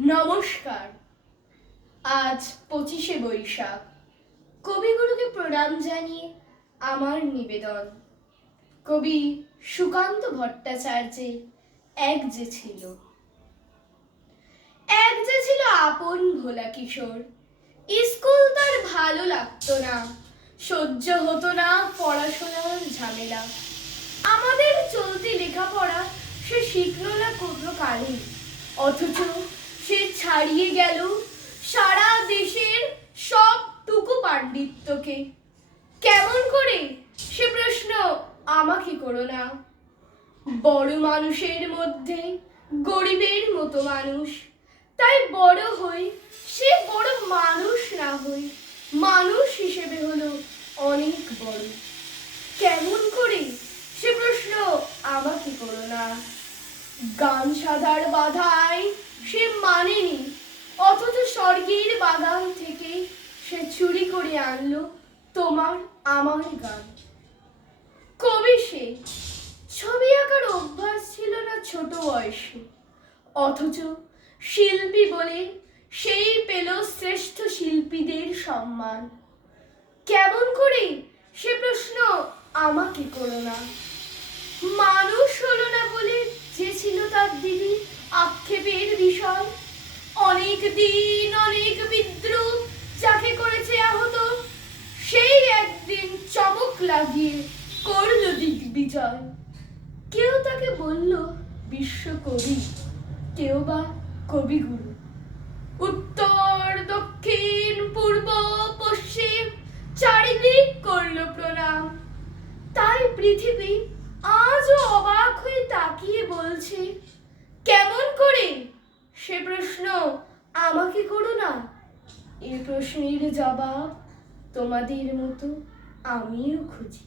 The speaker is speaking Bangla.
নমস্কার। আজ পঁচিশে বৈশাখ। কবিগুরুকে প্রণাম জানিয়ে আমার নিবেদন। কবি সুকান্ত ভট্টাচার্যের এক যে ছিল। এক যে ছিল আপন ভোলা কিশোর। স্কুল তার ভালো লাগতো না। সহ্য হতো না পড়াশোনার ঝামেলা। আমাদের চলতি লেখাপড়া সে শিখল না কোনো কালে অথচ ছাড়িয়ে গেল সারা দেশের সবটুকু পাণ্ডিত্যকে। কেমন করে? সে প্রশ্ন আমাকে করো না। বড় মানুষের মধ্যে গরিবের মতো মানুষ। তাই বড় হই, সে বড় মানুষ না হই। মানুষ হিসেবে হলো অনেক বড়। কেমন করে? সে প্রশ্ন আমাকে করো না। গান সাদার বাধায় সে মানেনি। অথচ স্বর্গের বাগান থেকে সে চুরি করে আনলো তোমার আমার গান। কবি সে, ছবি আঁকার অভ্যাস ছিল না ছোট বয়সে। অথচ শিল্পী বলে সেই পেল শ্রেষ্ঠ শিল্পীদের সম্মান। কেমন করে সে প্রশ্ন আমাকে করো না। মানুষ হলো না বলে যে ছিল তার দিদি আক্ষেপের বিষয় অনেক দিন অনেক বিদ্রুপ যাকে করেছে আহত, সেই একদিন চমক লাগিয়ে করল দিগ্বিজয়। কেউ তাকে বলল বিশ্বকবি কেউ বা কবিগুরু। উত্তর, দক্ষিণ, পূর্ব, পশ্চিম, চারিদিক করল প্রণাম। তাই পৃথিবী আজও অবাক হয়ে তাকিয়ে বলছে কেমন করে সে প্রশ্ন আমাকে করো না যাবা জবাব তোমাদের মতো আমিও খুঁজি।